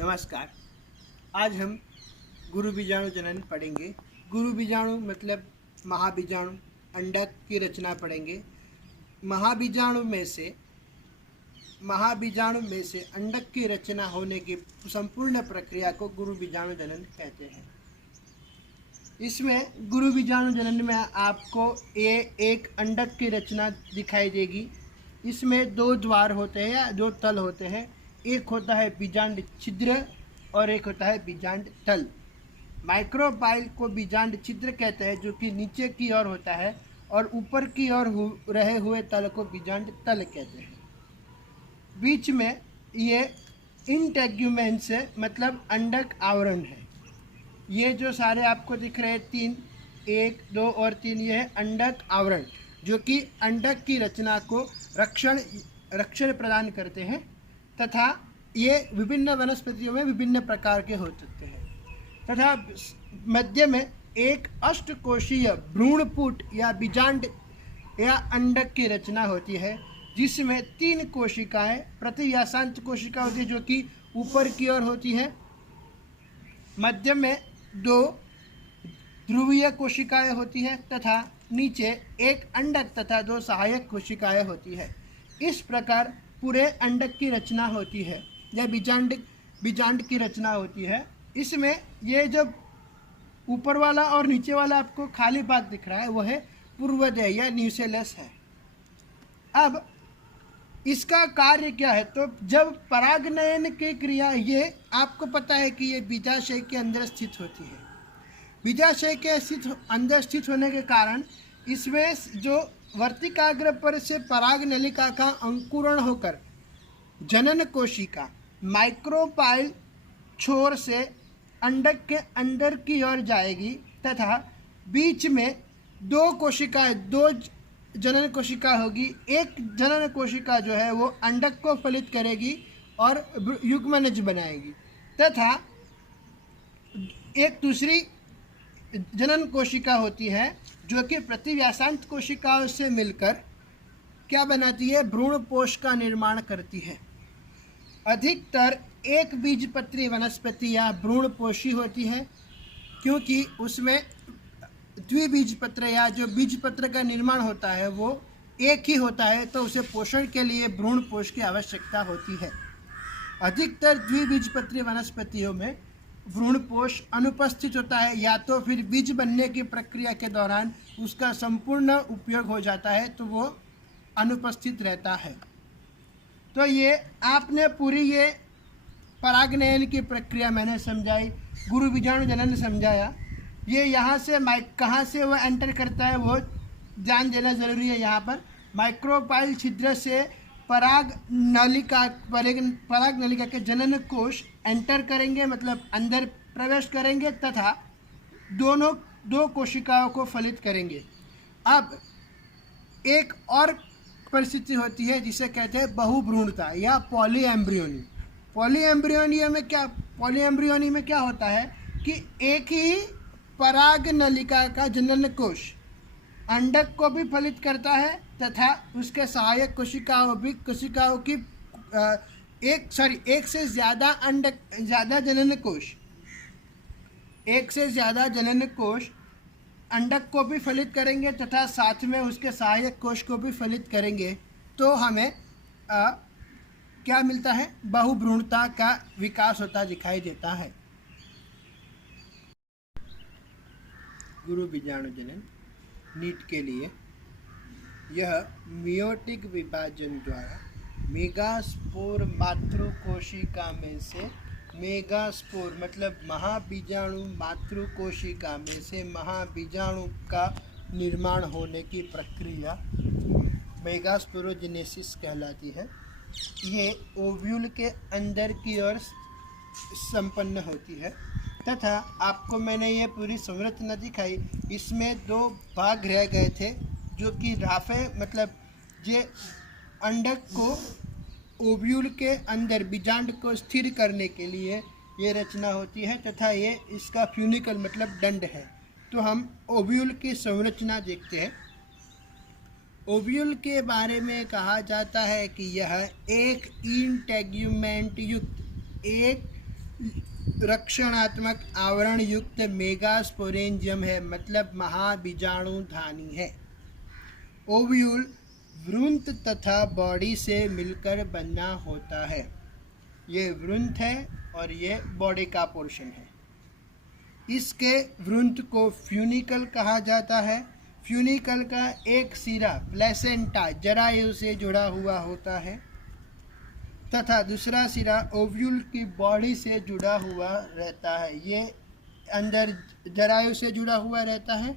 नमस्कार। आज हम गुरु बीजाणु जनन पढ़ेंगे। गुरु बीजाणु मतलब महाबीजाणु, अंडक की रचना पढ़ेंगे। महाबीजाणु में से अंडक की रचना होने की संपूर्ण प्रक्रिया को गुरु बीजाणु जनन कहते हैं। इसमें गुरु बीजाणु जनन में आपको एक अंडक की रचना दिखाई देगी। इसमें दो द्वार होते हैं या दो तल होते हैं। एक होता है बीजांड छिद्र और एक होता है बीजांड तल। माइक्रोपाइल को बीजांड छिद्र कहते हैं, जो कि नीचे की ओर होता है, और ऊपर की ओर रहे हुए तल को बीजांड तल कहते हैं। बीच में ये इंटेग्यूमेंट से मतलब अंडक आवरण है। ये जो सारे आपको दिख रहे हैं 3, 1, 2 और 3, ये है अंडक आवरण, जो कि अंडक की रचना को रक्षण प्रदान करते हैं तथा ये विभिन्न वनस्पतियों में विभिन्न प्रकार के हो सकते हैं। तथा मध्य में एक अष्टकोशीय भ्रूणपुट या बीजांड या अंडक की रचना होती है, जिसमें 3 कोशिकाएं प्रतिव्यासांत कोशिका होती है, जो कि ऊपर की ओर होती है। मध्य में 2 ध्रुवीय कोशिकाएं होती है तथा नीचे एक अंडक तथा 2 सहायक कोशिकाएं होती है। इस प्रकार पूरे अंडक की रचना होती है या बीजांड की रचना होती है। इसमें ये जो ऊपर वाला और नीचे वाला आपको खाली भाग दिख रहा है, वो है पूर्वदेह या न्यूसेलस है। अब इसका कार्य क्या है? तो जब परागनयन की क्रिया, ये आपको पता है कि ये बीजाशय के अंदर स्थित होती है। बीजाशय के अंदर स्थित होने के कारण इसमें जो वर्तिकाग्र पर से पराग नलिका का अंकुरण होकर जनन कोशिका माइक्रोपाइल छोर से अंडक के अंदर की ओर जाएगी तथा बीच में 2 कोशिकाएं, 2 जनन कोशिका होगी। एक जनन कोशिका जो है वो अंडक को फलित करेगी और युग्मनज बनाएगी तथा एक दूसरी जनन कोशिका होती है, जो कि प्रतिव्यासांत कोशिकाओं से मिलकर क्या बनाती है? भ्रूणपोष का निर्माण करती है। अधिकतर एक बीजपत्री वनस्पति या भ्रूणपोषी होती है, क्योंकि उसमें द्विबीजपत्र या जो बीजपत्र का निर्माण होता है वो एक ही होता है, तो उसे पोषण के लिए भ्रूणपोष की आवश्यकता होती है। अधिकतर द्विबीजपत्री वनस्पतियों में भ्रूणपोष अनुपस्थित होता है, या तो फिर बीज बनने की प्रक्रिया के दौरान उसका संपूर्ण उपयोग हो जाता है, तो वो अनुपस्थित रहता है। तो ये आपने पूरी ये परागनयन की प्रक्रिया मैंने समझाई, गुरु बीजाणु जनन समझाया। ये यहाँ से कहाँ से वो एंटर करता है वो ध्यान देना ज़रूरी है। यहाँ पर माइक्रोपाइल छिद्र से पराग नलिका के जनन कोश एंटर करेंगे, मतलब अंदर प्रवेश करेंगे तथा 2 कोशिकाओं को फलित करेंगे। अब एक और परिस्थिति होती है जिसे कहते हैं बहुभ्रूणता या पॉलीएम्ब्रियोनी। पॉलीएम्ब्रियोनी में क्या होता है कि एक ही पराग नलिका का जनन कोश अंडक को भी फलित करता है तथा उसके सहायक कोशिकाओं की एक से ज़्यादा जनन कोश अंडक को भी फलित करेंगे तथा साथ में उसके सहायक कोश को भी फलित करेंगे। तो हमें क्या मिलता है? बहुभ्रूणता का विकास होता दिखाई देता है। गुरु बीजाणु जनन नीट के लिए यह मियोटिक विभाजन द्वारा मेगास्पोर मातृकोशिका में से मेगास्पोर मतलब महाबीजाणु मातृकोशिका में से महाबीजाणु का निर्माण होने की प्रक्रिया मेगास्पोरोजेनेसिस कहलाती है। ये ओव्यूल के अंदर की ओर संपन्न होती है तथा आपको मैंने ये पूरी संरचना दिखाई। इसमें 2 भाग रह गए थे, जो कि राफे मतलब ये अंडक को ओव्यूल के अंदर बीजांड को स्थिर करने के लिए ये रचना होती है तथा ये इसका फ्यूनिकल मतलब दंड है। तो हम ओव्यूल की संरचना देखते हैं। ओव्यूल के बारे में कहा जाता है कि यह एक इंटेग्यूमेंट युक्त एक रक्षणात्मक आवरण युक्त मेगास्पोरेंजियम है, मतलब महाबीजाणुधानी है। ओव्यूल वृंत तथा बॉडी से मिलकर बना होता है। ये वृंत है और ये बॉडी का पोर्शन है। इसके वृंत को फ्यूनिकल कहा जाता है। फ्यूनिकल का एक सिरा प्लेसेंटा जरायु से जुड़ा हुआ होता है तथा दूसरा सिरा ओव्यूल की बॉडी से जुड़ा हुआ रहता है। ये अंदर जरायु से जुड़ा हुआ रहता है